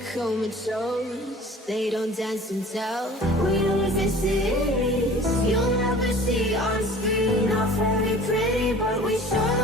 comatose. They don't dance and tell. We lose the cities. You'll never see on screen. Not very pretty, but we sure